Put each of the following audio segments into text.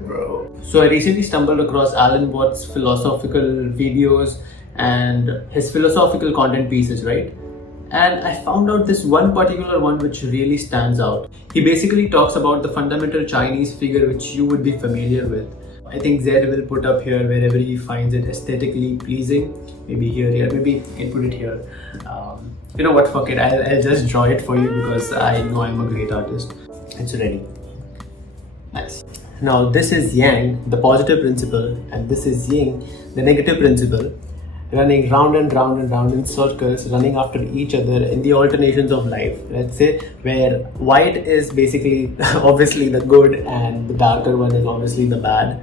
Bro. So I recently stumbled across Alan Watts' philosophical videos and his philosophical content pieces, right? And I found out this one particular one which really stands out. He basically talks about the fundamental Chinese figure which you would be familiar with. I think Zed will put up here wherever he finds it aesthetically pleasing. Maybe here, maybe I can put it here. You know what, fuck it, I'll just draw it for you because I know I'm a great artist. It's ready. Nice. Now this is Yang, the positive principle, and this is Yin, the negative principle, running round and round and round in circles, running after each other in the alternations of life. Let's say where white is basically obviously the good and the darker one is obviously the bad.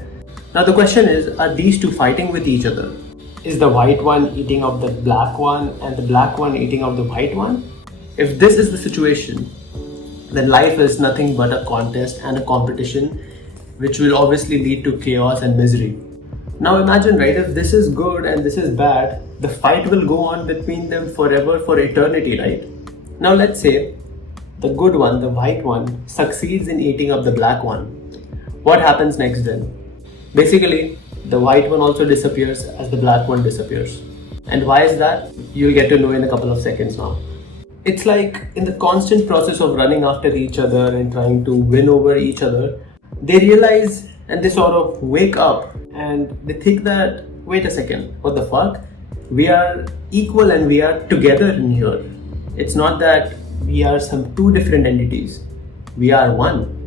Now the question is, are these two fighting with each other? Is the white one eating up the black one and the black one eating up the white one? If this is the situation, then life is nothing but a contest and a competition which will obviously lead to chaos and misery. Now imagine, right, if this is good and this is bad, the fight will go on between them forever, for eternity, right? Now let's say the good one, the white one, succeeds in eating up the black one. What happens next then? Basically, the white one also disappears as the black one disappears. And why is that? You'll get to know in a couple of seconds now. It's like in the constant process of running after each other and trying to win over each other, they realize and they sort of wake up and they think that, wait a second, what the fuck? We are equal and we are together in here. It's not that we are some two different entities. We are one.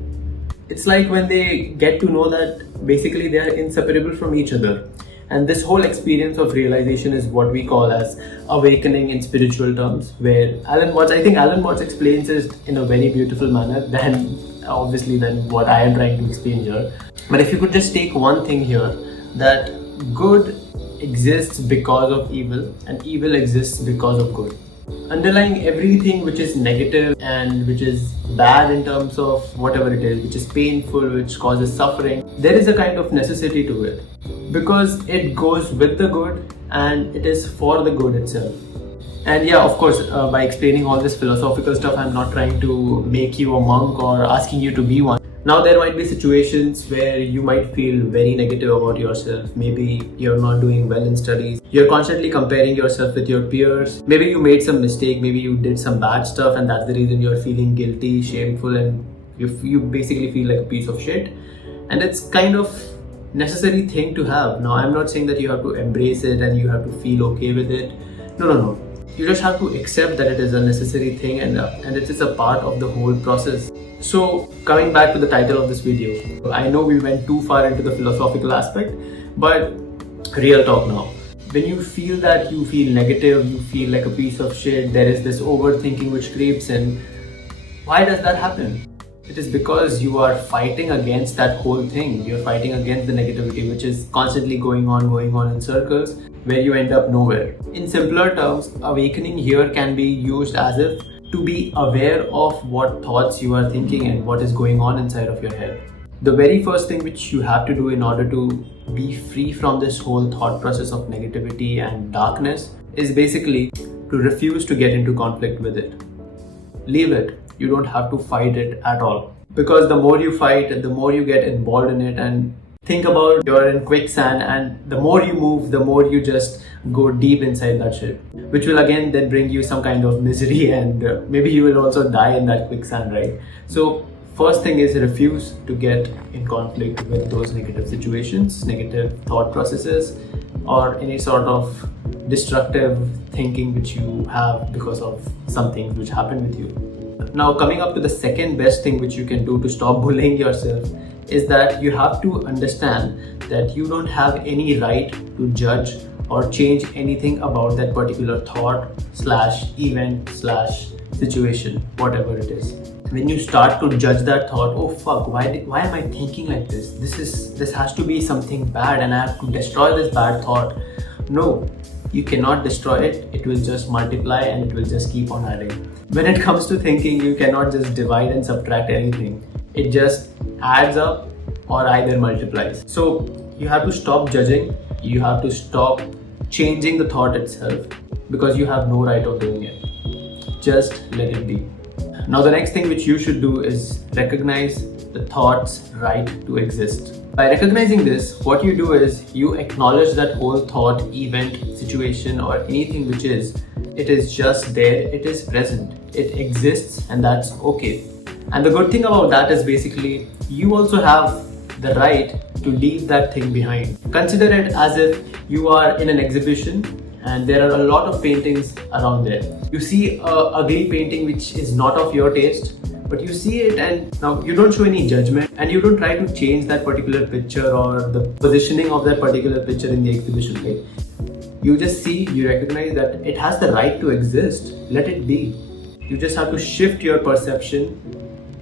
It's like when they get to know that basically they are inseparable from each other. And this whole experience of realization is what we call as awakening in spiritual terms, where Alan Watts explains it in a very beautiful manner than what I am trying to explain here. But if you could just take one thing here, that good exists because of evil and evil exists because of good. Underlying everything which is negative and which is bad in terms of whatever it is, which is painful, which causes suffering, there is a kind of necessity to it because it goes with the good and it is for the good itself. And yeah, of course, by explaining all this philosophical stuff, I'm not trying to make you a monk or asking you to be one. Now, there might be situations where you might feel very negative about yourself. Maybe you're not doing well in studies. You're constantly comparing yourself with your peers. Maybe you made some mistake. Maybe you did some bad stuff and that's the reason you're feeling guilty, shameful, and you basically feel like a piece of shit. And it's kind of necessary thing to have. Now, I'm not saying that you have to embrace it and you have to feel okay with it. No. You just have to accept that it is a necessary thing and it is a part of the whole process. So coming back to the title of this video, I know we went too far into the philosophical aspect, but real talk now. When you feel that you feel negative, you feel like a piece of shit, there is this overthinking which creeps in. Why does that happen? It is because you are fighting against that whole thing. You're fighting against the negativity which is constantly going on in circles where you end up nowhere. In simpler terms, awakening here can be used as if to be aware of what thoughts you are thinking and what is going on inside of your head. The very first thing which you have to do in order to be free from this whole thought process of negativity and darkness is basically to refuse to get into conflict with it. Leave it. You don't have to fight it at all. Because the more you fight, the more you get involved in it, and think about you're in quicksand and the more you move, the more you just go deep inside that shit, which will again then bring you some kind of misery and maybe you will also die in that quicksand, right? So first thing is refuse to get in conflict with those negative situations, negative thought processes, or any sort of destructive thinking which you have because of something which happened with you. Now, coming up to the second best thing which you can do to stop bullying yourself is that you have to understand that you don't have any right to judge or change anything about that particular thought / event / situation, whatever it is. When you start to judge that thought, oh fuck, why am I thinking like this? This has to be something bad and I have to destroy this bad thought. No, you cannot destroy it. It will just multiply and it will just keep on adding. When it comes to thinking, you cannot just divide and subtract anything. It just adds up or either multiplies. So you have to stop judging. You have to stop changing the thought itself because you have no right of doing it. Just let it be. Now, the next thing which you should do is recognize the thought's right to exist. By recognizing this, what you do is you acknowledge that whole thought, event, situation, or anything which is, it is just there, it is present, it exists, and that's okay. And the good thing about that is basically you also have the right to leave that thing behind. Consider it as if you are in an exhibition and there are a lot of paintings around there. You see a ugly painting which is not of your taste, but you see it and now you don't show any judgment and you don't try to change that particular picture or the positioning of that particular picture in the exhibition, right? You just see, you recognize that it has the right to exist. Let it be. You just have to shift your perception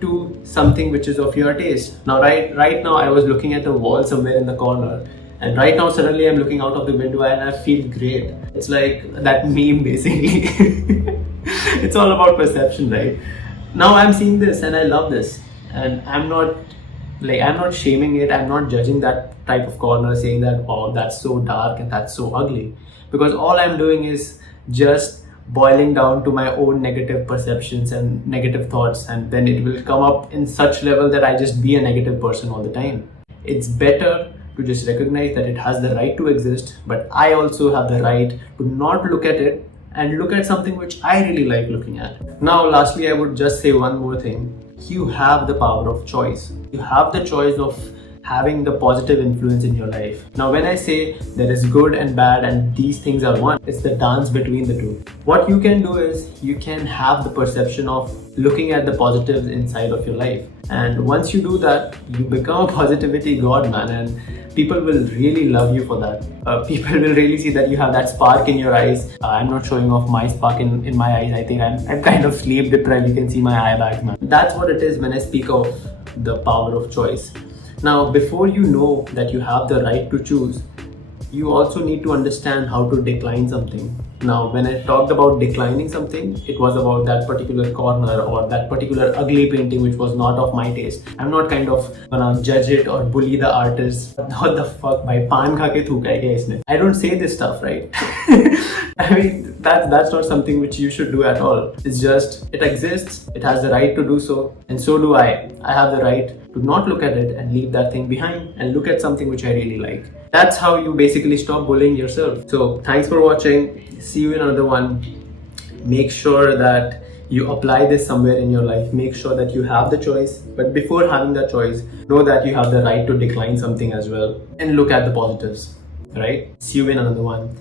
to something which is of your taste. Now, right now I was looking at a wall somewhere in the corner, and right now suddenly I'm looking out of the window and I feel great. It's like that meme basically. It's all about perception, right? Now I'm seeing this and I love this, and I'm not shaming it. I'm not judging that type of corner, saying that, oh, that's so dark and that's so ugly, because all I'm doing is just boiling down to my own negative perceptions and negative thoughts, and then it will come up in such level that I just be a negative person all the time. It's better to just recognize that it has the right to exist, but I also have the right to not look at it and look at something which I really like looking at. Now, lastly, I would just say one more thing. You have the power of choice. You have the choice of having the positive influence in your life. Now, when I say there is good and bad and these things are one, it's the dance between the two. What you can do is you can have the perception of looking at the positives inside of your life. And once you do that, you become a positivity god, man, and people will really love you for that. People will really see that you have that spark in your eyes. I'm not showing off my spark in my eyes. I think I'm kind of sleep deprived. You can see my eye bags, man. That's what it is when I speak of the power of choice. Now, before you know that you have the right to choose, you also need to understand how to decline something. Now, when I talked about declining something, it was about that particular corner or that particular ugly painting which was not of my taste. I'm not kind of gonna judge it or bully the artist. What the fuck, bhai, paan kha ke thooka hai kya isne? I don't say this stuff, right? I mean, that's not something which you should do at all. It's just, it exists, it has the right to do so, and so do I. I have the right to not look at it and leave that thing behind and look at something which I really like. That's how you basically stop bullying yourself. So thanks for watching. See you in another one. Make sure that you apply this somewhere in your life. Make sure that you have the choice. But before having that choice, know that you have the right to decline something as well and look at the positives. Right? See you in another one.